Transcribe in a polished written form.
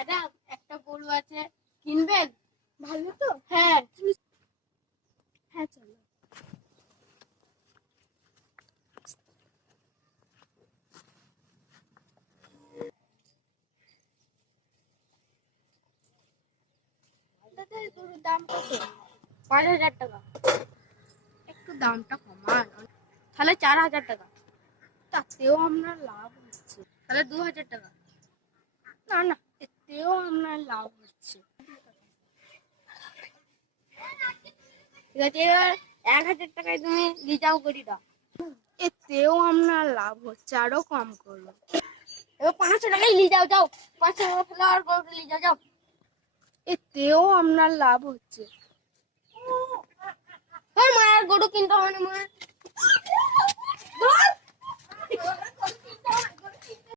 Madam একটা গরু আছে, কিনবেন? ভালো তো? হ্যাঁ হ্যাঁ চলো। দাদা এই গরুর দাম কত? 5,000 টাকা। একটু দামটা কমান, তাহলে 4,000 টাকা। তাতেও আমরা লাভ হচ্ছে। তাহলে 2,000 টাকা। না না, এতেও আমরা লাভ হচ্ছে। ঠিক আছে, এবার 1,000 টাকায় তুমি নিয়ে যাও গরুটা। এতেও আমরা লাভ হচ্ছে, আরো কম করো। এবার 500 টাকায় নিয়ে যাও, যাও 500 টাকা ফেলে আর গরুটা নিয়ে যাও, যাও। এতেও আমরা লাভ হচ্ছে। মায়ের গরু কিনতে হবে না, মায়ের